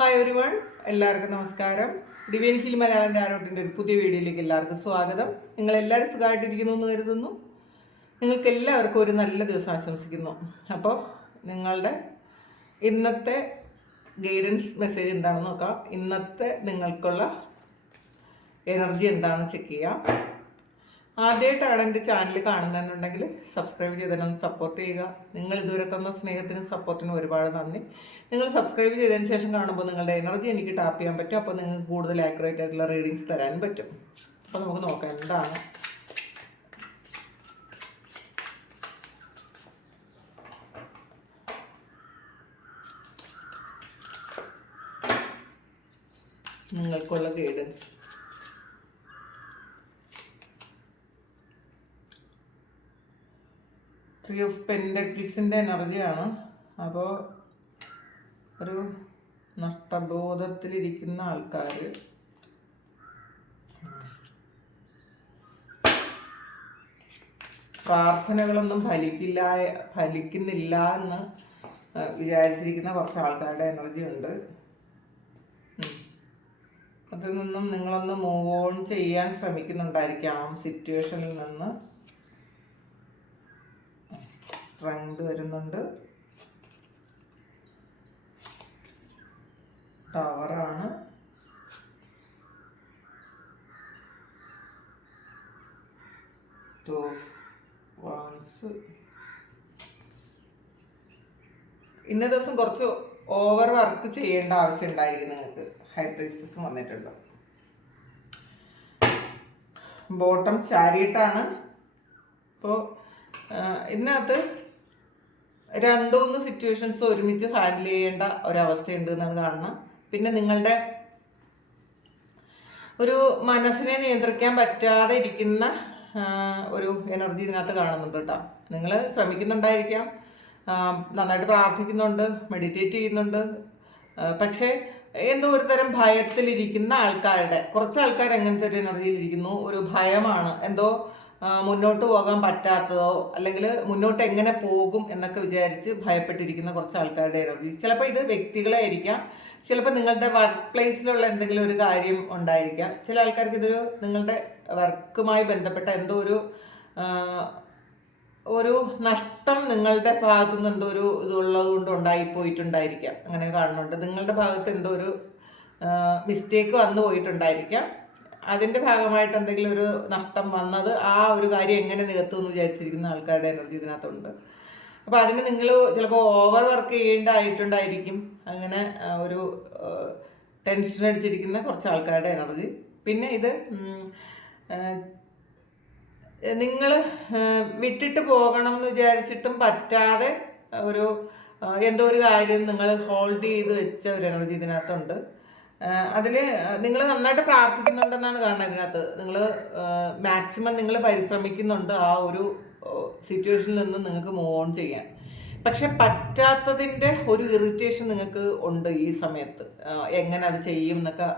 Hi everyone, എല്ലാവർക്കും നമസ്കാരം. Divine hill Malayalam ടാരോട്ടിൻ്റെ ഒരു പുതിയ വീഡിയോയിലേക്ക് എല്ലാവർക്കും സ്വാഗതം. നിങ്ങളെല്ലാവരും സുഖമായിട്ടിരിക്കുന്നു എന്ന് കരുതുന്നു. നിങ്ങൾക്ക് എല്ലാവർക്കും ഒരു നല്ല ദിവസം ആശംസിക്കുന്നു. അപ്പോൾ നിങ്ങളുടെ ഇന്നത്തെ ഗൈഡൻസ് മെസ്സേജ് എന്താണെന്ന് നോക്കാം. ഇന്നത്തെ നിങ്ങൾക്കുള്ള എനർജി എന്താണെന്ന് ചെക്ക് ചെയ്യാം. ആദ്യമായിട്ടാണ് എൻ്റെ ചാനൽ കാണുന്നതെന്നുണ്ടെങ്കിൽ സബ്സ്ക്രൈബ് ചെയ്തതിനൊന്ന് സപ്പോർട്ട് ചെയ്യുക. നിങ്ങൾ ഇതുവരെ തന്ന സ്നേഹത്തിനും സപ്പോർട്ടിനും ഒരുപാട് നന്ദി. നിങ്ങൾ സബ്സ്ക്രൈബ് ചെയ്തതിന് ശേഷം കാണുമ്പോൾ നിങ്ങളുടെ എനർജി എനിക്ക് ടാപ്പ് ചെയ്യാൻ പറ്റും. അപ്പോൾ നിങ്ങൾക്ക് കൂടുതൽ ആക്യുറേറ്റ് ആയിട്ടുള്ള റീഡിങ്സ് തരാനും പറ്റും. അപ്പോൾ നമുക്ക് നോക്കാം എന്താണ് നിങ്ങൾക്കുള്ള ഗൈഡൻസ്. ത്രീ ഓഫ് പെൻഡക്കിൾസിൻ്റെ എനർജിയാണ്. അപ്പോൾ ഒരു നഷ്ടബോധത്തിലിരിക്കുന്ന ആൾക്കാർ പ്രാർത്ഥനകളൊന്നും ഫലിക്കുന്നില്ല എന്ന് വിചാരിച്ചിരിക്കുന്ന കുറച്ച് ആൾക്കാരുടെ എനർജി ഉണ്ട്. അതിൽ നിന്നും നിങ്ങളൊന്ന് മൂവ് ഓൺ ചെയ്യാൻ ശ്രമിക്കുന്നുണ്ടായിരിക്കാം. സിറ്റുവേഷനിൽ നിന്ന് സ്ട്രെങ്ത് വരുന്നുണ്ട്. ടവറാണ്. Two of wands. ഇന്ന ദിവസം കുറച്ച് ഓവർ വർക്ക് ചെയ്യേണ്ട ആവശ്യം ഉണ്ടായിരിക്കും നിങ്ങൾക്ക്. ഹൈ പ്രീസ്റ്റസ് വന്നിട്ടുണ്ട്. ബോട്ടം ചാരിയറ്റാണ്. അപ്പോൾ ഇതിനകത്ത് രണ്ടൂന്ന് സിറ്റുവേഷൻസ് ഒരുമിച്ച് ഹാൻഡിൽ ചെയ്യേണ്ട ഒരവസ്ഥയുണ്ട് എന്നാണ് കാണുന്നത്. പിന്നെ നിങ്ങളുടെ ഒരു മനസ്സിനെ നിയന്ത്രിക്കാൻ പറ്റാതെ ഇരിക്കുന്ന ഒരു എനർജി ഇതിനകത്ത് കാണുന്നുണ്ട് കേട്ടോ. നിങ്ങൾ ശ്രമിക്കുന്നുണ്ടായിരിക്കാം, നന്നായിട്ട് പ്രാർത്ഥിക്കുന്നുണ്ട്, മെഡിറ്റേറ്റ് ചെയ്യുന്നുണ്ട്. പക്ഷേ എന്തോ ഒരു തരം ഭയത്തിലിരിക്കുന്ന ആൾക്കാരുടെ കുറച്ച് ആൾക്കാർ എങ്ങനത്തെ ഒരു എനർജിയിലിരിക്കുന്നു. ഒരു ഭയമാണ്, എന്തോ മുന്നോട്ട് പോകാൻ പറ്റാത്തതോ അല്ലെങ്കിൽ മുന്നോട്ട് എങ്ങനെ പോകും എന്നൊക്കെ വിചാരിച്ച് ഭയപ്പെട്ടിരിക്കുന്ന കുറച്ച് ആൾക്കാരുടെ എനർജി. ചിലപ്പോൾ ഇത് വ്യക്തികളായിരിക്കാം, ചിലപ്പോൾ നിങ്ങളുടെ വർക്ക് പ്ലേസിലുള്ള എന്തെങ്കിലും ഒരു കാര്യം ഉണ്ടായിരിക്കാം. ചില ആൾക്കാർക്ക് ഇതൊരു നിങ്ങളുടെ വർക്കുമായി ബന്ധപ്പെട്ട എന്തോ ഒരു നഷ്ടം നിങ്ങളുടെ ഭാഗത്തു നിന്ന് എന്തോ ഒരു ഇതുള്ളത് കൊണ്ട് ഉണ്ടായിപ്പോയിട്ടുണ്ടായിരിക്കാം. അങ്ങനെ കാണുന്നുണ്ട്. നിങ്ങളുടെ ഭാഗത്ത് എന്തോ ഒരു മിസ്റ്റേക്ക് വന്നു പോയിട്ടുണ്ടായിരിക്കാം. അതിൻ്റെ ഭാഗമായിട്ട് എന്തെങ്കിലും ഒരു നഷ്ടം വന്നത് ആ ഒരു കാര്യം എങ്ങനെ നികത്തുമെന്ന് വിചാരിച്ചിരിക്കുന്ന ആൾക്കാരുടെ എനർജി ഇതിനകത്തുണ്ട്. അപ്പോൾ അതിന് നിങ്ങൾ ചിലപ്പോൾ ഓവർ വർക്ക് ചെയ്യേണ്ടതായിട്ടുണ്ടായിരിക്കും. അങ്ങനെ ഒരു ടെൻഷൻ അടിച്ചിരിക്കുന്ന കുറച്ച് ആൾക്കാരുടെ എനർജി. പിന്നെ ഇത് നിങ്ങൾ വിട്ടിട്ട് പോകണം എന്ന് വിചാരിച്ചിട്ടും പറ്റാതെ ഒരു എന്തോ ഒരു കാര്യം നിങ്ങൾ ഹോൾഡ് ചെയ്ത് വെച്ച ഒരു എനർജി ഇതിനകത്തുണ്ട്. അതിൽ നിങ്ങൾ നന്നായിട്ട് പ്രാർത്ഥിക്കുന്നുണ്ടെന്നാണ് കാണുന്നത്. ഇതിനകത്ത് നിങ്ങൾ മാക്സിമം നിങ്ങൾ പരിശ്രമിക്കുന്നുണ്ട് ആ ഒരു സിറ്റുവേഷനിൽ നിന്ന് നിങ്ങൾക്ക് മൂവ് ഓൺ ചെയ്യാൻ. പക്ഷെ പറ്റാത്തതിൻ്റെ ഒരു ഇറിറ്റേഷൻ നിങ്ങൾക്ക് ഉണ്ട് ഈ സമയത്ത്. എങ്ങനെ അത് ചെയ്യും എന്നൊക്കെ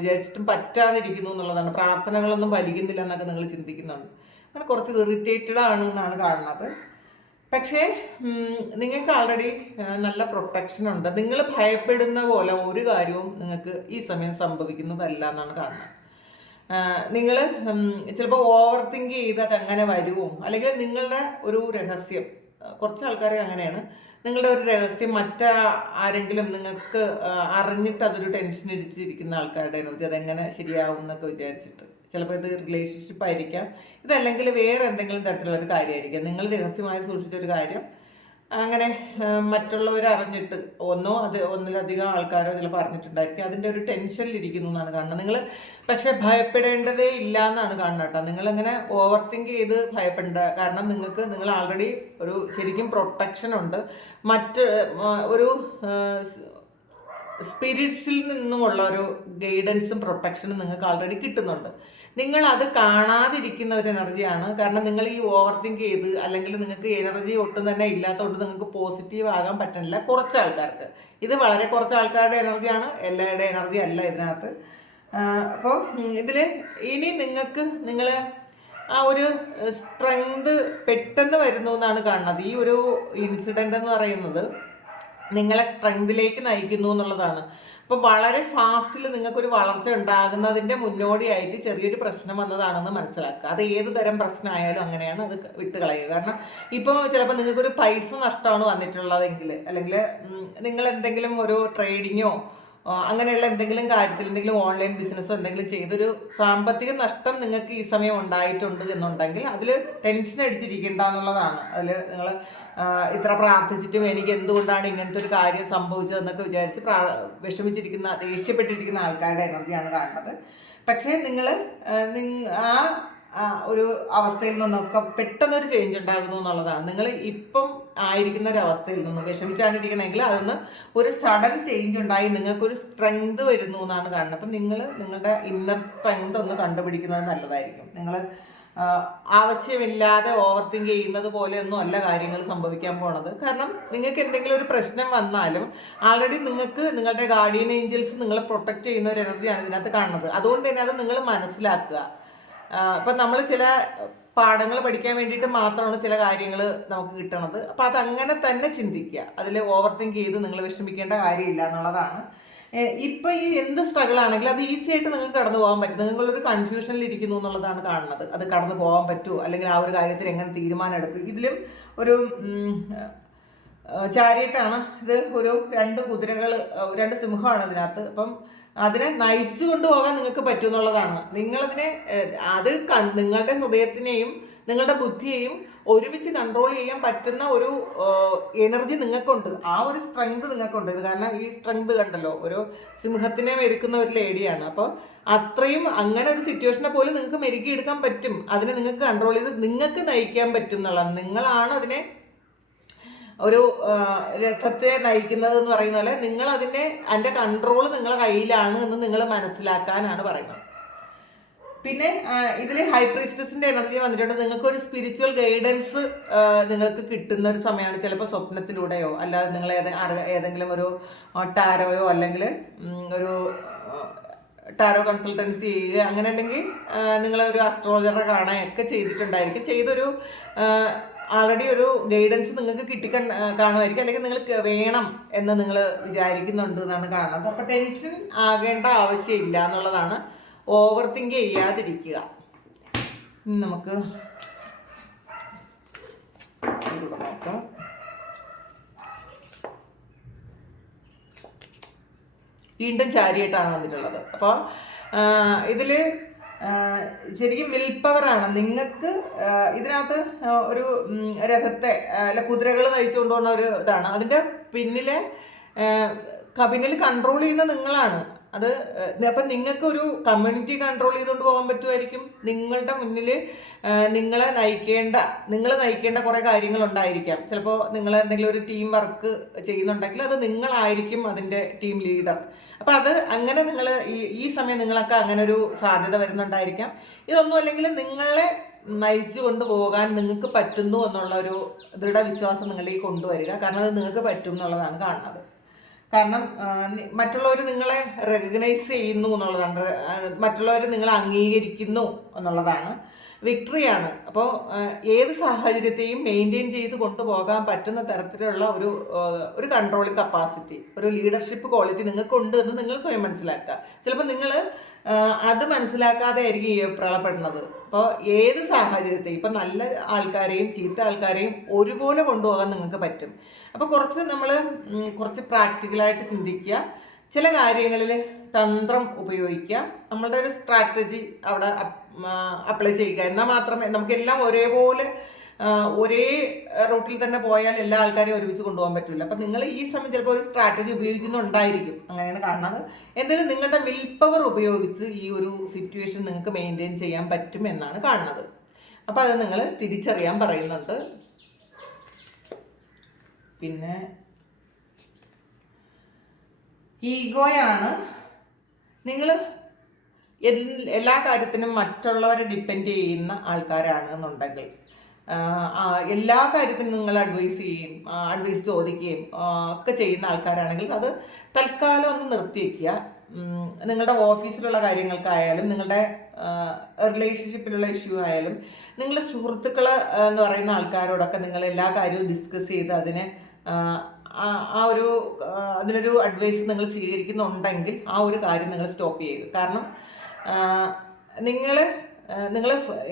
വിചാരിച്ചിട്ടും പറ്റാതിരിക്കുന്നു എന്നുള്ളതാണ്. പ്രാർത്ഥനകളൊന്നും ഫലിക്കുന്നില്ല എന്നൊക്കെ നിങ്ങൾ ചിന്തിക്കുന്നുണ്ട്. അങ്ങനെ കുറച്ച് ഇറിറ്റേറ്റഡ് ആണ് എന്നാണ് കാണുന്നത്. പക്ഷേ നിങ്ങൾക്ക് ആൾറെഡി നല്ല പ്രൊട്ടക്ഷൻ ഉണ്ട്. നിങ്ങൾ ഭയപ്പെടുന്ന പോലെ ഒരു കാര്യവും നിങ്ങൾക്ക് ഈ സമയം സംഭവിക്കുന്നതല്ല എന്നാണ് കാണുന്നത്. നിങ്ങൾ ചിലപ്പോൾ ഓവർ തിങ്ക് ചെയ്ത് അതെങ്ങനെ വരുമോ, അല്ലെങ്കിൽ നിങ്ങളുടെ ഒരു രഹസ്യം, കുറച്ച് ആൾക്കാരെ അങ്ങനെയാണ്, നിങ്ങളുടെ ഒരു രഹസ്യം ആരെങ്കിലും നിങ്ങൾക്ക് അറിഞ്ഞിട്ട് അതൊരു ടെൻഷൻ അടിച്ചിരിക്കുന്ന ആൾക്കാരുടെ എനർജി, അതെങ്ങനെ ശരിയാവും എന്നൊക്കെ വിചാരിച്ചിട്ട്. ചിലപ്പോൾ ഇത് റിലേഷൻഷിപ്പ് ആയിരിക്കാം, ഇതല്ലെങ്കിൽ വേറെ എന്തെങ്കിലും തരത്തിലുള്ളൊരു കാര്യമായിരിക്കാം. നിങ്ങൾ രഹസ്യമായി സൂക്ഷിച്ചൊരു കാര്യം അങ്ങനെ മറ്റുള്ളവർ അറിഞ്ഞിട്ട് ഒന്നിലധികം ആൾക്കാരോ ചിലപ്പോൾ അറിഞ്ഞിട്ടുണ്ടായിരിക്കും. അതിൻ്റെ ഒരു ടെൻഷനിലിരിക്കുന്നു എന്നാണ് കാണുന്നത്. നിങ്ങൾ പക്ഷെ ഭയപ്പെടേണ്ടതേ ഇല്ല എന്നാണ് കാണുന്നത് കേട്ടോ. നിങ്ങളിങ്ങനെ ഓവർ തിങ്ക് ചെയ്ത് ഭയപ്പെടേണ്ട. കാരണം നിങ്ങൾ ആൾറെഡി ഒരു ശരിക്കും പ്രൊട്ടക്ഷൻ ഉണ്ട്. ഒരു സ്പിരിറ്റ്സിൽ നിന്നുമുള്ള ഒരു ഗൈഡൻസും പ്രൊട്ടക്ഷനും നിങ്ങൾക്ക് ആൾറെഡി കിട്ടുന്നുണ്ട്. നിങ്ങൾ അത് കാണാതിരിക്കുന്ന ഒരു എനർജിയാണ്. കാരണം നിങ്ങൾ ഈ ഓവർ തിങ്ക് ചെയ്ത് അല്ലെങ്കിൽ നിങ്ങൾക്ക് എനർജി ഒട്ടും തന്നെ ഇല്ലാത്തതുകൊണ്ട് നിങ്ങൾക്ക് പോസിറ്റീവ് ആകാൻ പറ്റുന്നില്ല കുറച്ച് ആൾക്കാർക്ക്. ഇത് വളരെ കുറച്ച് ആൾക്കാരുടെ എനർജിയാണ്, എല്ലാവരുടെ എനർജി അല്ല ഇതിനകത്ത്. അപ്പോൾ ഇതിൽ ഇനി നിങ്ങൾ ആ ഒരു സ്ട്രെങ്ത് പെട്ടെന്ന് വരുന്നു എന്നാണ് കാണുന്നത്. ഈ ഒരു ഇൻസിഡൻ്റ് എന്ന് പറയുന്നത് നിങ്ങളെ സ്ട്രെങ്തിലേക്ക് നയിക്കുന്നു എന്നുള്ളതാണ്. അപ്പോൾ വളരെ ഫാസ്റ്റിൽ നിങ്ങൾക്കൊരു വളർച്ച ഉണ്ടാകുന്നതിൻ്റെ മുന്നോടിയായിട്ട് ചെറിയൊരു പ്രശ്നം വന്നതാണെന്ന് മനസ്സിലാക്കുക. അത് ഏത് തരം പ്രശ്നമായാലും അങ്ങനെയാണ്, അത് വിട്ട് കളയുക. കാരണം ഇപ്പോൾ ചിലപ്പോൾ നിങ്ങൾക്കൊരു പൈസ നഷ്ടമാണ് വന്നിട്ടുള്ളതെങ്കിൽ, അല്ലെങ്കിൽ നിങ്ങൾ എന്തെങ്കിലും ഒരു ട്രേഡിങ്ങോ അങ്ങനെയുള്ള എന്തെങ്കിലും കാര്യത്തിൽ, എന്തെങ്കിലും ഓൺലൈൻ ബിസിനസ്സോ എന്തെങ്കിലും ചെയ്തൊരു സാമ്പത്തിക നഷ്ടം നിങ്ങൾക്ക് ഈ സമയം ഉണ്ടായിട്ടുണ്ട് എന്നുണ്ടെങ്കിൽ അതിൽ ടെൻഷൻ അടിച്ചിരിക്കേണ്ട എന്നുള്ളതാണ്. അതിൽ നിങ്ങൾ ഇത്ര പ്രാർത്ഥിച്ചിട്ടും എനിക്ക് എന്തുകൊണ്ടാണ് ഇങ്ങനത്തെ ഒരു കാര്യം സംഭവിച്ചതെന്നൊക്കെ വിചാരിച്ച് വിഷമിച്ചിരിക്കുന്ന, ദേഷ്യപ്പെട്ടിരിക്കുന്ന ആൾക്കാരുടെ എനർജിയാണ് കാണുന്നത്. പക്ഷേ നിങ്ങൾ ഒരു അവസ്ഥയിൽ നിന്നൊക്കെ പെട്ടെന്നൊരു ചേഞ്ച് ഉണ്ടാകുന്നു എന്നുള്ളതാണ്. നിങ്ങൾ ഇപ്പം ആയിരിക്കുന്ന ഒരു അവസ്ഥയിൽ നിന്നും വിഷമിച്ചാണ് ഇരിക്കണമെങ്കിൽ അതൊന്ന് ഒരു സഡൻ ചേഞ്ച് ഉണ്ടായി നിങ്ങൾക്കൊരു സ്ട്രെങ്ത് വരുന്നു എന്നാണ് കാണുന്നത്. അപ്പം നിങ്ങൾ നിങ്ങളുടെ ഇന്നർ സ്ട്രെങ്ത് ഒന്ന് കണ്ടുപിടിക്കുന്നത് നല്ലതായിരിക്കും. നിങ്ങൾ ആവശ്യമില്ലാതെ ഓവർ തിങ്ക് ചെയ്യുന്നത് പോലെയൊന്നും അല്ല കാര്യങ്ങൾ സംഭവിക്കാൻ പോണത്. കാരണം നിങ്ങൾക്ക് എന്തെങ്കിലും ഒരു പ്രശ്നം വന്നാലും ആൾറെഡി നിങ്ങൾക്ക് നിങ്ങളുടെ ഗാർഡിയൻ ഏഞ്ചൽസ് നിങ്ങളെ പ്രൊട്ടക്റ്റ് ചെയ്യുന്ന ഒരു എനർജിയാണ് ഇതിനകത്ത് കാണുന്നത്. അതുകൊണ്ട് തന്നെ അത് നിങ്ങൾ മനസ്സിലാക്കുക. ഇപ്പം നമ്മൾ ചില പാഠങ്ങൾ പഠിക്കാൻ വേണ്ടിയിട്ട് മാത്രമാണ് ചില കാര്യങ്ങൾ നമുക്ക് കിട്ടണത്. അപ്പം അതങ്ങനെ തന്നെ ചിന്തിക്കുക. അതിൽ ഓവർ തിങ്ക് ചെയ്ത് നിങ്ങൾ വിഷമിക്കേണ്ട കാര്യമില്ല എന്നുള്ളതാണ്. ഇപ്പം ഈ എന്ത് സ്ട്രഗിൾ ആണെങ്കിലും അത് ഈസി ആയിട്ട് നിങ്ങൾക്ക് കടന്നു പോകാൻ പറ്റും. നിങ്ങളൊരു കൺഫ്യൂഷനിൽ ഇരിക്കുന്നു എന്നുള്ളതാണ് കാണുന്നത്. അത് കടന്നു പോകാൻ പറ്റുമോ, അല്ലെങ്കിൽ ആ ഒരു കാര്യത്തിൽ എങ്ങനെ തീരുമാനം എടുക്കും. ഇതിലും ഒരു ചാരിയറ്റാണ് ഇത്. ഒരു 2 കുതിരകൾ, 2 സിംഹമാണ് ഇതിനകത്ത്. അപ്പം അതിനെ നയിച്ചു കൊണ്ടുപോകാൻ നിങ്ങൾക്ക് പറ്റും എന്നുള്ളതാണ്. നിങ്ങളതിനെ നിങ്ങളുടെ ഹൃദയത്തിനെയും നിങ്ങളുടെ ബുദ്ധിയെയും ഒരുമിച്ച് കൺട്രോൾ ചെയ്യാൻ പറ്റുന്ന ഒരു എനർജി നിങ്ങൾക്കുണ്ട്. ആ ഒരു സ്ട്രെങ്ത് നിങ്ങൾക്കുണ്ട്. ഇത് കാരണം ഈ സ്ട്രെങ്ത് കണ്ടല്ലോ, ഒരു സിംഹത്തിനെ മെരുക്കുന്ന ഒരു ലേഡിയാണ്. അപ്പോൾ അത്രയും അങ്ങനെ ഒരു സിറ്റുവേഷനെ പോലും നിങ്ങൾക്ക് മെരുക്കിയെടുക്കാൻ പറ്റും. അതിനെ നിങ്ങൾക്ക് കൺട്രോൾ ചെയ്ത് നിങ്ങൾക്ക് നയിക്കാൻ പറ്റും എന്നുള്ളതാണ്. നിങ്ങളാണ് അതിനെ ഒരു രഥത്തെ നയിക്കുന്നത് എന്ന് പറയുന്ന പോലെ നിങ്ങൾ അതിൻ്റെ കൺട്രോൾ നിങ്ങളുടെ കയ്യിലാണ് എന്ന് നിങ്ങൾ മനസ്സിലാക്കാനാണ് പറയുന്നത്. പിന്നെ ഇതിൽ ഹൈ പ്രീസ്റ്റസിൻ്റെ എനർജി വന്നിട്ടുണ്ട്. നിങ്ങൾക്കൊരു സ്പിരിച്വൽ ഗൈഡൻസ് നിങ്ങൾക്ക് കിട്ടുന്ന ഒരു സമയമാണ്. ചിലപ്പോൾ സ്വപ്നത്തിലൂടെയോ അല്ലാതെ നിങ്ങൾ ഏതെങ്കിലും ഒരു ടാരോയോ അല്ലെങ്കിൽ ഒരു ടാരോ കൺസൾട്ടൻസി ചെയ്യുക, അങ്ങനെ ഉണ്ടെങ്കിൽ നിങ്ങളൊരു അസ്ട്രോളജറെ കാണുകയൊക്കെ ചെയ്തിട്ടുണ്ടായിരിക്കും. ചെയ്തൊരു ആൾറെഡി ഒരു ഗൈഡൻസ് നിങ്ങൾക്ക് കാണുമായിരിക്കും, അല്ലെങ്കിൽ നിങ്ങൾക്ക് വേണം എന്ന് നിങ്ങൾ വിചാരിക്കുന്നുണ്ട് എന്നാണ് കാണുന്നത്. അപ്പം ടെൻഷൻ ആകേണ്ട ആവശ്യമില്ല എന്നുള്ളതാണ്. ഓവർ തിങ്ക് ചെയ്യാതിരിക്കുക. നമുക്ക് നോക്കാം. വീണ്ടും ചാരിയറ്റാണ് വന്നിട്ടുള്ളത്. അപ്പോൾ ഇതിൽ ശരിക്കും വിൽ പവറാണ് നിങ്ങൾക്ക് ഇതിനകത്ത്. ഒരു രഥത്തെ അല്ല കുതിരകൾ നയിച്ചു കൊണ്ടുപോകുന്ന ഒരു ഇതാണ്. അതിൻ്റെ പിന്നിൽ കൺട്രോൾ ചെയ്യുന്ന നിങ്ങളാണ്. അത് അപ്പം നിങ്ങൾക്കൊരു കമ്മ്യൂണിറ്റി കൺട്രോൾ ചെയ്തുകൊണ്ട് പോകാൻ പറ്റുമായിരിക്കും. നിങ്ങളുടെ മുന്നിൽ നിങ്ങൾ നയിക്കേണ്ട കുറേ കാര്യങ്ങളുണ്ടായിരിക്കാം. ചിലപ്പോൾ നിങ്ങൾ എന്തെങ്കിലും ഒരു ടീം വർക്ക് ചെയ്യുന്നുണ്ടെങ്കിൽ അത് നിങ്ങളായിരിക്കും അതിൻ്റെ ടീം ലീഡർ. അപ്പം അത് അങ്ങനെ നിങ്ങൾ ഈ സമയം നിങ്ങളൊക്കെ അങ്ങനെ ഒരു സാധ്യത വരുന്നുണ്ടായിരിക്കാം. ഇതൊന്നും അല്ലെങ്കിൽ നിങ്ങളെ നയിച്ചു കൊണ്ടുപോകാൻ നിങ്ങൾക്ക് പറ്റുന്നു എന്നുള്ള ഒരു ദൃഢവിശ്വാസം നിങ്ങളിലേക്ക് കൊണ്ടുവരിക. കാരണം അത് നിങ്ങൾക്ക് പറ്റും എന്നുള്ളതാണ് കാണുന്നത്. കാരണം മറ്റുള്ളവർ നിങ്ങളെ റെക്കഗ്നൈസ് ചെയ്യുന്നു എന്നുള്ളതാണ്, മറ്റുള്ളവർ നിങ്ങളെ അംഗീകരിക്കുന്നു എന്നുള്ളതാണ്. വിക്ടറിയാണ്. അപ്പോൾ ഏത് സാഹചര്യത്തെയും മെയിൻറ്റെയിൻ ചെയ്ത് കൊണ്ടുപോകാൻ പറ്റുന്ന തരത്തിലുള്ള ഒരു കൺട്രോളിങ് കപ്പാസിറ്റി, ഒരു ലീഡർഷിപ്പ് ക്വാളിറ്റി നിങ്ങൾക്കുണ്ട് എന്ന് നിങ്ങൾ സ്വയം മനസ്സിലാക്കുക. ചിലപ്പോൾ നിങ്ങൾ അത് മനസ്സിലാക്കാതെ ആയിരിക്കും ഈ പ്രളപ്പെടുന്നത്. അപ്പോൾ ഏത് സാഹചര്യത്തെയും, ഇപ്പം നല്ല ആൾക്കാരെയും ചീത്ത ആൾക്കാരെയും ഒരുപോലെ കൊണ്ടുപോകാൻ നിങ്ങൾക്ക് പറ്റും. അപ്പോൾ കുറച്ച് പ്രാക്ടിക്കലായിട്ട് ചിന്തിക്കുക. ചില കാര്യങ്ങളിൽ തന്ത്രം ഉപയോഗിക്കുക. നമ്മളുടെ ഒരു സ്ട്രാറ്റജി അവിടെ അപ്ലൈ ചെയ്യുക. എന്നാൽ മാത്രമേ നമുക്കെല്ലാം ഒരേപോലെ ഒരേ റൂട്ടിൽ തന്നെ പോയാൽ എല്ലാ ആൾക്കാരെയും ഒരുമിച്ച് കൊണ്ടുപോകാൻ പറ്റില്ല. അപ്പം നിങ്ങൾ ഈ സമയം ചിലപ്പോൾ ഒരു സ്ട്രാറ്റജി ഉപയോഗിക്കുന്നുണ്ടായിരിക്കും. അങ്ങനെയാണ് കാണുന്നത്. എന്തായാലും നിങ്ങളുടെ വിൽ പവർ ഉപയോഗിച്ച് ഈ ഒരു സിറ്റുവേഷൻ നിങ്ങൾക്ക് മെയിൻറ്റെയിൻ ചെയ്യാൻ പറ്റും എന്നാണ് കാണുന്നത്. അപ്പം അത് നിങ്ങൾ തിരിച്ചറിയാൻ പറയുന്നുണ്ട്. പിന്നെ ഈഗോയാണ്. നിങ്ങൾ എല്ലാ കാര്യത്തിനും മറ്റുള്ളവരെ ഡിപ്പെൻഡ് ചെയ്യുന്ന ആൾക്കാരാണ് എന്നുണ്ടെങ്കിൽ എല്ലാ കാര്യത്തിനും നിങ്ങൾ അഡ്വൈസ് ചോദിക്കുകയും ഒക്കെ ചെയ്യുന്ന ആൾക്കാരാണെങ്കിൽ അത് തൽക്കാലം ഒന്ന് നിർത്തി വയ്ക്കുക. നിങ്ങളുടെ ഓഫീസിലുള്ള കാര്യങ്ങൾക്കായാലും നിങ്ങളുടെ റിലേഷൻഷിപ്പിലുള്ള ഇഷ്യൂ ആയാലും നിങ്ങൾ സുഹൃത്തുക്കൾ എന്ന് പറയുന്ന ആൾക്കാരോടൊക്കെ നിങ്ങൾ എല്ലാ കാര്യവും ഡിസ്കസ് ചെയ്ത് അതിനെ ആ ഒരു അതിനൊരു അഡ്വൈസ് നിങ്ങൾ സ്വീകരിക്കുന്നുണ്ടെങ്കിൽ ആ ഒരു കാര്യം നിങ്ങൾ സ്റ്റോപ്പ് ചെയ്യുക. കാരണം നിങ്ങൾ നിങ്ങൾ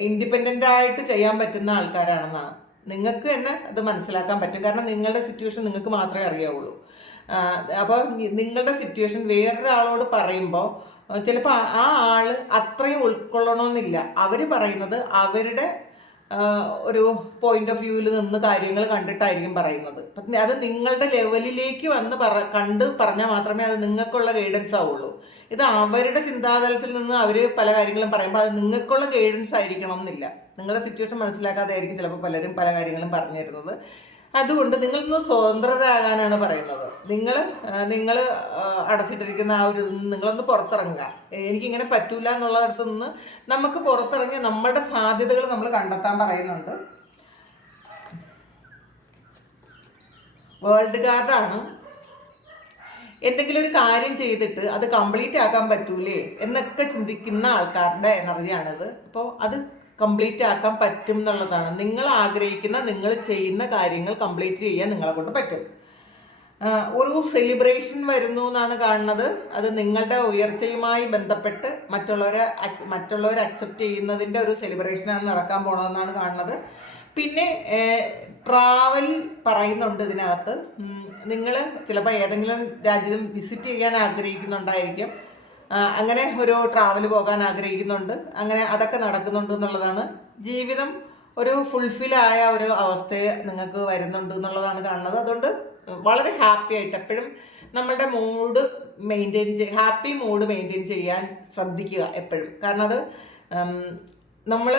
ഇൻഡിപെൻഡൻ്റ് ആയിട്ട് ചെയ്യാൻ പറ്റുന്ന ആൾക്കാരാണെന്നാണ് നിങ്ങൾക്ക് തന്നെ അത് മനസ്സിലാക്കാൻ പറ്റും. കാരണം നിങ്ങളുടെ സിറ്റുവേഷൻ നിങ്ങൾക്ക് മാത്രമേ അറിയാവുള്ളൂ. അപ്പോൾ നിങ്ങളുടെ സിറ്റുവേഷൻ വേറൊരാളോട് പറയുമ്പോൾ ചിലപ്പോൾ ആ ആൾ അത്രയും ഉൾക്കൊള്ളണമെന്നില്ല. അവർ പറയുന്നത് അവരുടെ ഒരു പോയിന്റ് ഓഫ് വ്യൂവിൽ നിന്ന് കാര്യങ്ങൾ കണ്ടിട്ടായിരിക്കും പറയുന്നത്. അത് നിങ്ങളുടെ ലെവലിലേക്ക് വന്ന് കണ്ട് പറഞ്ഞാൽ മാത്രമേ അത് നിങ്ങൾക്കുള്ള ഗൈഡൻസ് ആവുള്ളൂ. ഇത് അവരുടെ ചിന്താതലത്തിൽ നിന്ന് അവർ പല കാര്യങ്ങളും പറയുമ്പോൾ അത് നിങ്ങൾക്കുള്ള ഗൈഡൻസ് ആയിരിക്കണം എന്നില്ല. നിങ്ങളുടെ സിറ്റുവേഷൻ മനസ്സിലാക്കാതെ ആയിരിക്കും ചിലപ്പോൾ പലരും പല കാര്യങ്ങളും പറഞ്ഞു തരുന്നത്. അതുകൊണ്ട് നിങ്ങളൊന്ന് സ്വതന്ത്രരാകാനാണ് പറയുന്നത്. നിങ്ങൾ അടച്ചിട്ടിരിക്കുന്ന ആ ഒരു നിങ്ങളൊന്ന് പുറത്തിറങ്ങുക. എനിക്കിങ്ങനെ പറ്റൂല എന്നുള്ളടത്ത് നിന്ന് നമുക്ക് പുറത്തിറങ്ങി നമ്മളുടെ സാധ്യതകൾ നമ്മൾ കണ്ടെത്താൻ പറയുന്നുണ്ട്. വേൾഡ് കാർഡാണ്. എന്തെങ്കിലും ഒരു കാര്യം ചെയ്തിട്ട് അത് കംപ്ലീറ്റ് ആക്കാൻ പറ്റൂലേ എന്നൊക്കെ ചിന്തിക്കുന്ന ആൾക്കാരുടെ എനർജിയാണിത്. അപ്പോൾ അത് കംപ്ലീറ്റ് ആക്കാൻ പറ്റും എന്നുള്ളതാണ്. നിങ്ങൾ ആഗ്രഹിക്കുന്ന നിങ്ങൾ ചെയ്യുന്ന കാര്യങ്ങൾ കംപ്ലീറ്റ് ചെയ്യാൻ നിങ്ങളെ കൊണ്ട് പറ്റും. ഒരു സെലിബ്രേഷൻ വരുന്നു എന്നാണ് കാണുന്നത്. അത് നിങ്ങളുടെ ഉയർച്ചയുമായി ബന്ധപ്പെട്ട് മറ്റുള്ളവരെ അക്സെപ്റ്റ് ചെയ്യുന്നതിൻ്റെ ഒരു സെലിബ്രേഷനാണ് നടക്കാൻ പോണതെന്നാണ് കാണുന്നത്. പിന്നെ ട്രാവൽ പറയുന്നുണ്ട് ഇതിനകത്ത്. നിങ്ങൾ ചിലപ്പോൾ ഏതെങ്കിലും രാജ്യം വിസിറ്റ് ചെയ്യാൻ ആഗ്രഹിക്കുന്നുണ്ടായിരിക്കും. അങ്ങനെ ഒരു ട്രാവൽ പോകാൻ ആഗ്രഹിക്കുന്നുണ്ട്. അങ്ങനെ അതൊക്കെ നടക്കുന്നുണ്ട് എന്നുള്ളതാണ്. ജീവിതം ഒരു ഫുൾഫില്ലായ ഒരു അവസ്ഥയെ നിങ്ങൾക്ക് വരുന്നുണ്ട് എന്നുള്ളതാണ് കാണുന്നത്. അതുകൊണ്ട് വളരെ ഹാപ്പി ആയിട്ട് എപ്പോഴും നമ്മളുടെ ഹാപ്പി മൂഡ് മെയിൻറ്റെയിൻ ചെയ്യാൻ ശ്രദ്ധിക്കുക എപ്പോഴും. കാരണം അത് നമ്മൾ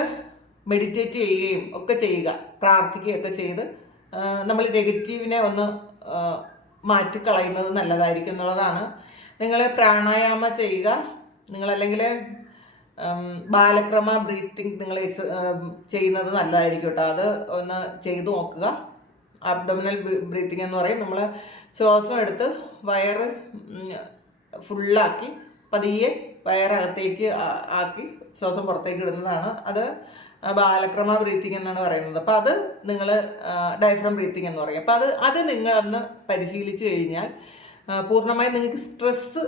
മെഡിറ്റേറ്റ് ചെയ്യുകയും ഒക്കെ ചെയ്യുക, പ്രാർത്ഥിക്കുകയൊക്കെ ചെയ്ത് നമ്മൾ നെഗറ്റീവിനെ ഒന്ന് മാറ്റിക്കളയുന്നത് നല്ലതായിരിക്കും എന്നുള്ളതാണ്. നിങ്ങൾ പ്രാണായാമ ചെയ്യുക. നിങ്ങളല്ലെങ്കിൽ ബാലക്രമ ബ്രീത്തിങ് നിങ്ങൾ ചെയ്യുന്നത് നല്ലതായിരിക്കും കേട്ടോ. അത് ഒന്ന് ചെയ്തു നോക്കുക. അബ്ഡോമിനൽ ബ്രീത്തിങ് എന്ന് പറയും. നമ്മൾ ശ്വാസം എടുത്ത് വയറ് ഫുള്ളാക്കി പതിയെ വയറകത്തേക്ക് ആക്കി ശ്വാസം പുറത്തേക്ക് ഇടുന്നതാണ്. അത് ബാലക്രമ ബ്രീത്തിങ് എന്നാണ് പറയുന്നത്. അപ്പോൾ അത് നിങ്ങൾ ഡയഫ്രം ബ്രീത്തിങ് എന്ന് പറയും. അപ്പോൾ അത് നിങ്ങളൊന്ന് പരിശീലിച്ച് കഴിഞ്ഞാൽ പൂർണ്ണമായും നിങ്ങൾക്ക് സ്ട്രെസ്സ്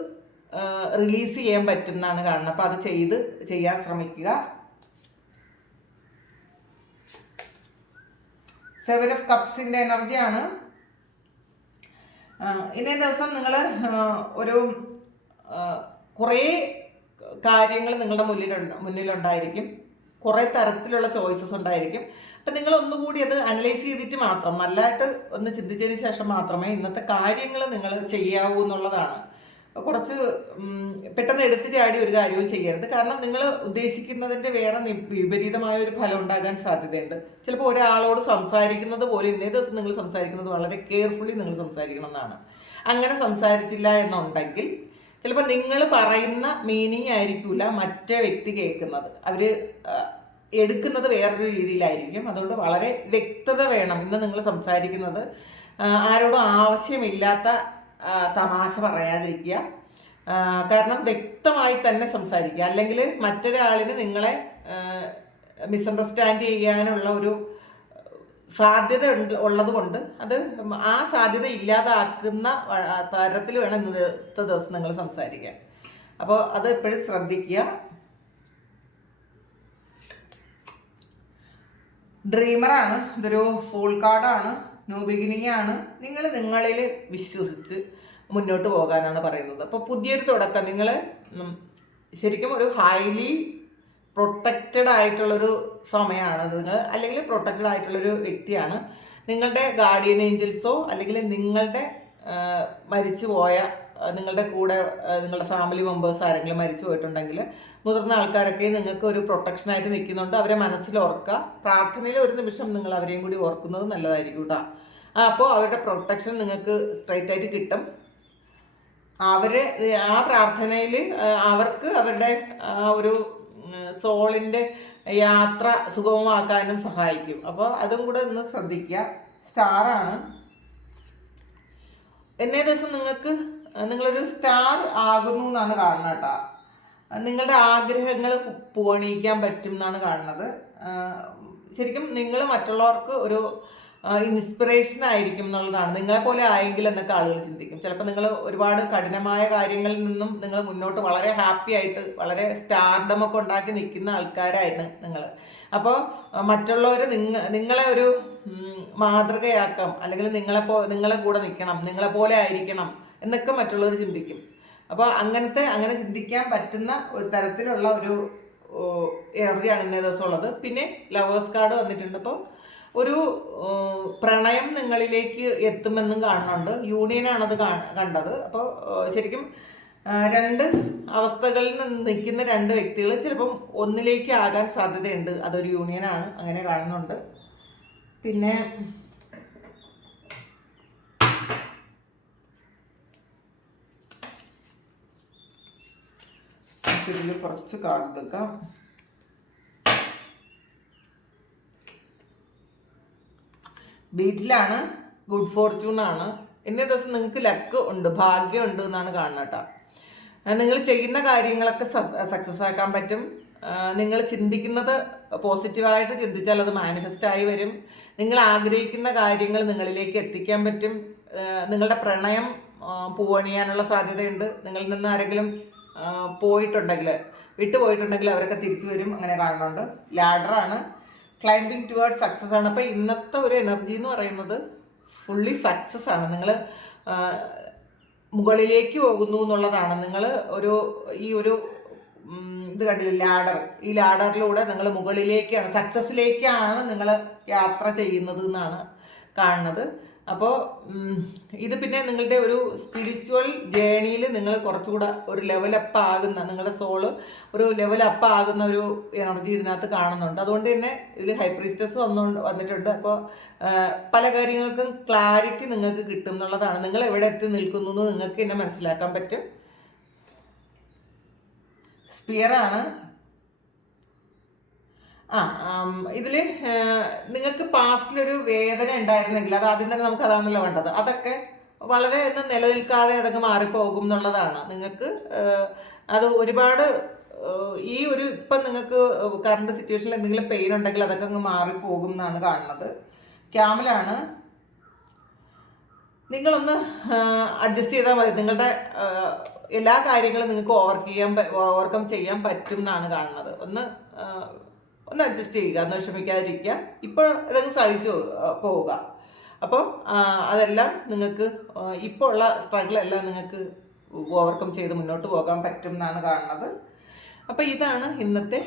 റിലീസ് ചെയ്യാൻ പറ്റും എന്നാണ് കാണുന്നത്. അപ്പോൾ അത് ചെയ്യാൻ ശ്രമിക്കുക. 7 of Cupsന്റെ എനർജിയാണ്. ഇന്നേ ദിവസം നിങ്ങൾ ഒരു കുറേ കാര്യങ്ങൾ നിങ്ങളുടെ മുന്നിലുണ്ടായിരിക്കും. കുറേ തരത്തിലുള്ള ചോയ്സസ് ഉണ്ടായിരിക്കും. അപ്പം നിങ്ങൾ ഒന്നുകൂടി അത് അനലൈസ് ചെയ്തിട്ട് മാത്രം നല്ലതായിട്ട് ഒന്ന് ചിന്തിച്ചതിന് ശേഷം മാത്രമേ ഇന്നത്തെ കാര്യങ്ങൾ നിങ്ങൾ ചെയ്യാവൂ എന്നുള്ളതാണ്. കുറച്ച് പെട്ടെന്ന് എടുത്തു ചാടി ഒരു കാര്യവും ചെയ്യരുത്. കാരണം നിങ്ങൾ ഉദ്ദേശിക്കുന്നതിൻ്റെ വേറെ വിപരീതമായ ഒരു ഫലം ഉണ്ടാകാൻ സാധ്യതയുണ്ട്. ചിലപ്പോൾ ഒരാളോട് സംസാരിക്കുന്നത് പോലും ഇന്നേ ദിവസം നിങ്ങൾ സംസാരിക്കുന്നത് വളരെ കെയർഫുള്ളി നിങ്ങൾ സംസാരിക്കണം എന്നാണ്. അങ്ങനെ സംസാരിച്ചില്ല എന്നുണ്ടെങ്കിൽ ചിലപ്പോൾ നിങ്ങൾ പറയുന്ന മീനിങ് ആയിരിക്കില്ല മറ്റേ വ്യക്തി കേൾക്കുന്നത്. അവർ എടുക്കുന്നത് വേറൊരു രീതിയിലായിരിക്കും. അതുകൊണ്ട് വളരെ വ്യക്തത വേണം. ഇന്ന് നിങ്ങൾ സംസാരിക്കുന്നത് ആരോടും ആവശ്യമില്ലാത്ത തമാശ പറയാതിരിക്കുക. കാരണം വ്യക്തമായി തന്നെ സംസാരിക്കുക. അല്ലെങ്കിൽ മറ്റൊരാളിന് നിങ്ങളെ മിസ്അണ്ടർസ്റ്റാൻഡ് ചെയ്യാനുള്ള ഒരു സാധ്യത ഉള്ളത് കൊണ്ട് അത് ആ സാധ്യത ഇല്ലാതാക്കുന്ന തരത്തിൽ വേണം ഇന്നത്തെ ദിവസം നിങ്ങൾ സംസാരിക്കാൻ. അപ്പോൾ അത് എപ്പോഴും ശ്രദ്ധിക്കുക. ഡ്രീമറാണ്. ഇതൊരു ഫുൾ കാർഡാണ്. ന്യൂ ബിഗിനിങ് ആണ്. നിങ്ങൾ നിങ്ങളിൽ വിശ്വസിച്ച് മുന്നോട്ട് പോകാനാണ് പറയുന്നത്. അപ്പോൾ പുതിയൊരു തുടക്കം. നിങ്ങൾ ശരിക്കും ഒരു ഹൈലി പ്രൊട്ടക്റ്റഡ് ആയിട്ടുള്ളൊരു സമയമാണ് നിങ്ങൾ. അല്ലെങ്കിൽ പ്രൊട്ടക്റ്റഡ് ആയിട്ടുള്ളൊരു വ്യക്തിയാണ്. നിങ്ങളുടെ ഗാർഡിയൻ ഏഞ്ചൽസോ അല്ലെങ്കിൽ നിങ്ങളുടെ മരിച്ചുപോയ നിങ്ങളുടെ കൂടെ നിങ്ങളുടെ ഫാമിലി മെമ്പേഴ്സ് ആരെങ്കിലും മരിച്ചു പോയിട്ടുണ്ടെങ്കിൽ മുതിർന്ന ആൾക്കാരൊക്കെ നിങ്ങൾക്ക് ഒരു പ്രൊട്ടക്ഷനായിട്ട് നിൽക്കുന്നുണ്ട്. അവരെ മനസ്സിൽ ഓർക്കുക. പ്രാർത്ഥനയിൽ ഒരു നിമിഷം നിങ്ങൾ അവരെയും കൂടി ഓർക്കുന്നത് നല്ലതായിരിക്കും കേട്ടോ. അപ്പോൾ അവരുടെ പ്രൊട്ടക്ഷൻ നിങ്ങൾക്ക് സ്ട്രൈറ്റ് ആയിട്ട് കിട്ടും. ആ പ്രാർത്ഥനയിൽ അവർക്ക് അവരുടെ ഒരു സോളിൻ്റെ യാത്ര സുഗമമാക്കാനും സഹായിക്കും. അപ്പോൾ അതും കൂടെ ഒന്ന് ശ്രദ്ധിക്കുക. സ്റ്റാറാണ്. എന്നേ ദിവസം നിങ്ങളൊരു സ്റ്റാർ ആകുന്നു എന്നാണ് കാണുന്നത് കേട്ടോ. നിങ്ങളുടെ ആഗ്രഹങ്ങൾ പൂവണിയിക്കാൻ പറ്റും എന്നാണ് കാണുന്നത്. ശരിക്കും നിങ്ങൾ മറ്റുള്ളവർക്ക് ഒരു ഇൻസ്പിറേഷൻ ആയിരിക്കും എന്നുള്ളതാണ്. നിങ്ങളെപ്പോലെ ആയെങ്കിൽ എന്നൊക്കെ ആളുകൾ ചിന്തിക്കും. ചിലപ്പോൾ നിങ്ങൾ ഒരുപാട് കഠിനമായ കാര്യങ്ങളിൽ നിന്നും നിങ്ങൾ മുന്നോട്ട് വളരെ ഹാപ്പി ആയിട്ട് വളരെ സ്റ്റാർഡമൊക്കെ ഉണ്ടാക്കി നിൽക്കുന്ന ആൾക്കാരായിരുന്നു നിങ്ങൾ. അപ്പോൾ മറ്റുള്ളവർ നിങ്ങളെ ഒരു മാതൃകയാക്കാം, അല്ലെങ്കിൽ നിങ്ങളെ കൂടെ നിൽക്കണം, നിങ്ങളെപ്പോലെ ആയിരിക്കണം എന്നൊക്കെ മറ്റുള്ളവർ ചിന്തിക്കും. അപ്പോൾ അങ്ങനെ ചിന്തിക്കാൻ പറ്റുന്ന ഒരു തരത്തിലുള്ള ഒരു എനർജിയാണ് ഇന്നേ ദിവസം ഉള്ളത്. പിന്നെ ലവേഴ്സ് കാർഡ് വന്നിട്ടുണ്ട്. അപ്പോൾ ഒരു പ്രണയം നിങ്ങളിലേക്ക് എത്തുമെന്നും കാണുന്നുണ്ട്. യൂണിയനാണത് കണ്ടത്. അപ്പോൾ ശരിക്കും രണ്ട് അവസ്ഥകളിൽ നിന്ന് നിൽക്കുന്ന രണ്ട് വ്യക്തികൾ ചിലപ്പം ഒന്നിലേക്ക് ആകാൻ സാധ്യതയുണ്ട്. അതൊരു യൂണിയനാണ്, അങ്ങനെ കാണുന്നുണ്ട്. പിന്നെ ഇതിൽ കുറച്ച് കാർഡ് എടുക്കാം. ബീറ്റിലാണ്, ഗുഡ് ഫോർച്യൂൺ ആണ്. ഇന്നേ ദിവസം നിങ്ങൾക്ക് ലക്ക് ഉണ്ട്, ഭാഗ്യമുണ്ട് എന്നാണ് കാണുന്നത് കേട്ടോ. നിങ്ങൾ ചെയ്യുന്ന കാര്യങ്ങളൊക്കെ സക്സസ് ആക്കാൻ പറ്റും. നിങ്ങൾ ചിന്തിക്കുന്നത് പോസിറ്റീവായിട്ട് ചിന്തിച്ചാൽ അത് മാനിഫെസ്റ്റ് ആയി വരും. നിങ്ങൾ ആഗ്രഹിക്കുന്ന കാര്യങ്ങൾ നിങ്ങളിലേക്ക് എത്തിക്കാൻ പറ്റും. നിങ്ങളുടെ പ്രണയം പൂവണിയാനുള്ള സാധ്യതയുണ്ട്. നിങ്ങളിൽ നിന്ന് ആരെങ്കിലും വിട്ടുപോയിട്ടുണ്ടെങ്കിൽ അവരൊക്കെ തിരിച്ചു വരും, അങ്ങനെ കാണുന്നുണ്ട്. ലാഡറാണ്, ക്ലൈംബിങ് ടുവേർഡ് സക്സസ് ആണ്. അപ്പോൾ ഇന്നത്തെ ഒരു എനർജി എന്ന് പറയുന്നത് ഫുള്ളി സക്സസ് ആണ്. നിങ്ങൾ മുകളിലേക്ക് പോകുന്നു എന്നുള്ളതാണ്. നിങ്ങൾ ഈ ഒരു ഇത് കണ്ടില്ല, ലാഡർ, ഈ ലാഡറിലൂടെ നിങ്ങൾ മുകളിലേക്കാണ്, സക്സസ്സിലേക്കാണ് നിങ്ങൾ യാത്ര ചെയ്യുന്നത് എന്നാണ് കാണുന്നത്. അപ്പോൾ ഇത് പിന്നെ നിങ്ങളുടെ ഒരു സ്പിരിച്വൽ ജേണിയിൽ നിങ്ങൾ കുറച്ചുകൂടെ ഒരു ലെവലപ്പ് ആകുന്ന, നിങ്ങളുടെ സോള് ഒരു ലെവലപ്പ് ആകുന്ന ഒരു എനർജി ഇതിനകത്ത് കാണുന്നുണ്ട്. അതുകൊണ്ട് തന്നെ ഇതിൽ ഹൈ പ്രീസ്റ്റസ് വന്നിട്ടുണ്ട്. അപ്പോൾ പല കാര്യങ്ങൾക്കും ക്ലാരിറ്റി നിങ്ങൾക്ക് കിട്ടും എന്നുള്ളതാണ്. നിങ്ങൾ എവിടെ എത്തി നിൽക്കുന്നു എന്ന് നിങ്ങൾക്ക് തന്നെ മനസ്സിലാക്കാൻ പറ്റും. സ്പിയറാണ്. ഇതിൽ നിങ്ങൾക്ക് പാസ്റ്റിലൊരു വേദന ഉണ്ടായിരുന്നെങ്കിൽ അത് ആദ്യം തന്നെ നമുക്ക് അതാണല്ലോ കണ്ടത്, അതൊക്കെ വളരെ ഒന്നും നിലനിൽക്കാതെ അതൊക്കെ മാറിപ്പോകും എന്നുള്ളതാണ്. നിങ്ങൾക്ക് അത് ഒരുപാട് ഈ ഒരു ഇപ്പം നിങ്ങൾക്ക് കറണ്ട് സിറ്റുവേഷനിൽ എന്തെങ്കിലും പെയിൻ ഉണ്ടെങ്കിൽ അതൊക്കെ അങ്ങ് മാറിപ്പോകും എന്നാണ് കാണുന്നത്. ക്യാമലാണ്. നിങ്ങളൊന്ന് അഡ്ജസ്റ്റ് ചെയ്താൽ മതി. നിങ്ങളുടെ എല്ലാ കാര്യങ്ങളും നിങ്ങൾക്ക് ഓവർകം ചെയ്യാൻ പറ്റും എന്നാണ് കാണുന്നത്. ഒന്ന് അഡ്ജസ്റ്റ് ചെയ്യുക, ഒന്ന് വിഷമിക്കാതിരിക്കുക. ഇപ്പോൾ ഇതങ്ങ് സഹിച്ചു പോവുക. അപ്പോൾ അതെല്ലാം നിങ്ങൾക്ക് ഇപ്പോൾ ഉള്ള സ്ട്രഗിളെല്ലാം നിങ്ങൾക്ക് ഓവർകം ചെയ്ത് മുന്നോട്ട് പോകാൻ പറ്റും എന്നാണ് കാണുന്നത്. അപ്പോൾ ഇതാണ് ഇന്നത്തെ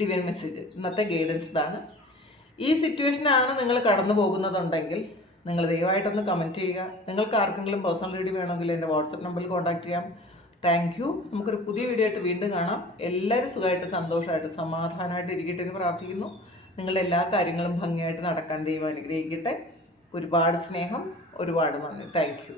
ഡിവൈൻ മെസ്സേജ്, ഇന്നത്തെ ഗൈഡൻസ് ഇതാണ്. ഈ സിറ്റുവേഷനാണ് നിങ്ങൾ കടന്നു പോകുന്നതുണ്ടെങ്കിൽ നിങ്ങൾ ദയവായിട്ടൊന്ന് കമൻറ്റ് ചെയ്യുക. നിങ്ങൾക്ക് ആർക്കെങ്കിലും പേഴ്സണൽ റീഡിംഗ് വേണമെങ്കിൽ എൻ്റെ വാട്സപ്പ് നമ്പറിൽ കോൺടാക്ട് ചെയ്യാം. Thank you. നമുക്കൊരു പുതിയ വീഡിയോ ആയിട്ട് വീണ്ടും കാണാം. എല്ലാവരും സുഖമായിട്ട് സന്തോഷമായിട്ട് സമാധാനമായിട്ട് ഇരിക്കട്ടെ എന്ന് പ്രാർത്ഥിക്കുന്നു. നിങ്ങളുടെ എല്ലാ കാര്യങ്ങളും ഭംഗിയായിട്ട് നടക്കാൻ ദൈവം അനുഗ്രഹിക്കട്ടെ. ഒരുപാട് സ്നേഹം, ഒരുപാട് നന്ദി. Thank you.